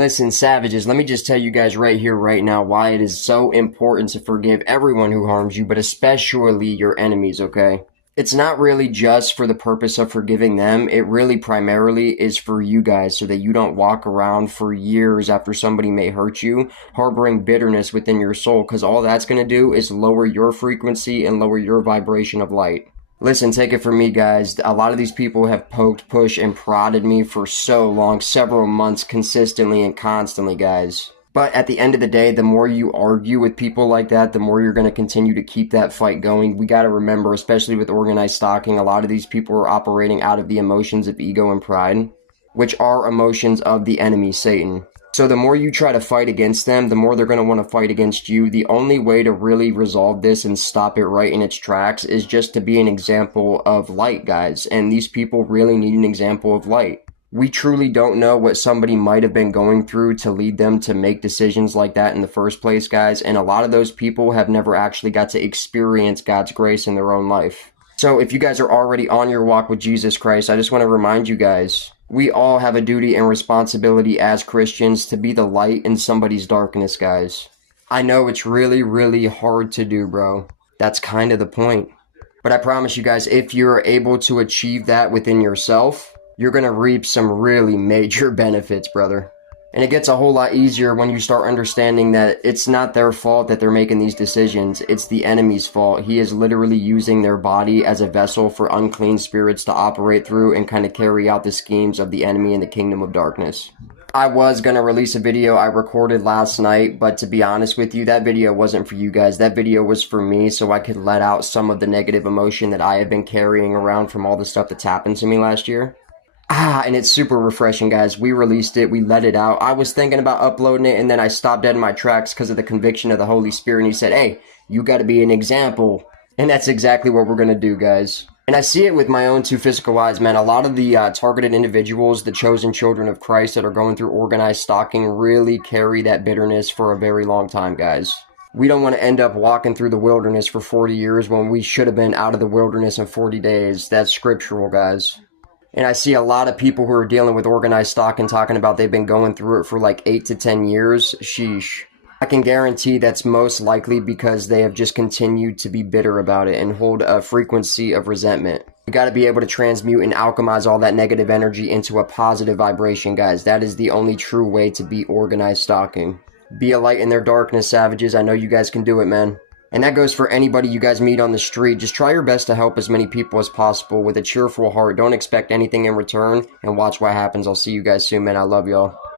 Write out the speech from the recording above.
listen, savages, let me just tell you guys right here, right now, why it is so important to forgive everyone who harms you, but especially your enemies, okay? It's not really just for the purpose of forgiving them. It really primarily is for you guys so that you don't walk around for years after somebody may hurt you, harboring bitterness within your soul, because all that's going to do is lower your frequency and lower your vibration of light. Listen, take it from me, guys. A lot of these people have poked, pushed, and prodded me for so long, several months consistently and constantly, guys. But at the end of the day, the more you argue with people like that, the more you're going to continue to keep that fight going. We got to remember, especially with organized stalking, a lot of these people are operating out of the emotions of ego and pride, which are emotions of the enemy, Satan. So the more you try to fight against them, the more they're going to want to fight against you. The only way to really resolve this and stop it right in its tracks is just to be an example of light, guys. And these people really need an example of light. We truly don't know what somebody might have been going through to lead them to make decisions like that in the first place, guys. And a lot of those people have never actually got to experience God's grace in their own life. So if you guys are already on your walk with Jesus Christ, I just want to remind you guys, we all have a duty and responsibility as Christians to be the light in somebody's darkness, guys. I know it's really, really hard to do, bro. That's kind of the point. But I promise you guys, if you're able to achieve that within yourself, you're going to reap some really major benefits, brother. And it gets a whole lot easier when you start understanding that it's not their fault that they're making these decisions. It's the enemy's fault. He is literally using their body as a vessel for unclean spirits to operate through and kind of carry out the schemes of the enemy in the kingdom of darkness. I was going to release a video I recorded last night, but to be honest with you, that video wasn't for you guys. That video was for me so I could let out some of the negative emotion that I have been carrying around from all the stuff that's happened to me last year. And it's super refreshing, guys. We released it. We let it out. I was thinking about uploading it, and then I stopped dead in my tracks because of the conviction of the Holy Spirit. And he said, hey, you got to be an example. And that's exactly what we're going to do, guys. And I see it with my own two physical eyes, man. A lot of the targeted individuals, the chosen children of Christ that are going through organized stalking really carry that bitterness for a very long time, guys. We don't want to end up walking through the wilderness for 40 years when we should have been out of the wilderness in 40 days. That's scriptural, guys. And I see a lot of people who are dealing with organized stalking talking about they've been going through it for like 8 to 10 years. Sheesh. I can guarantee that's most likely because they have just continued to be bitter about it and hold a frequency of resentment. You got to be able to transmute and alchemize all that negative energy into a positive vibration, guys. That is the only true way to beat organized stalking. Be a light in their darkness, savages. I know you guys can do it, man. And that goes for anybody you guys meet on the street. Just try your best to help as many people as possible with a cheerful heart. Don't expect anything in return, and watch what happens. I'll see you guys soon, man. I love y'all.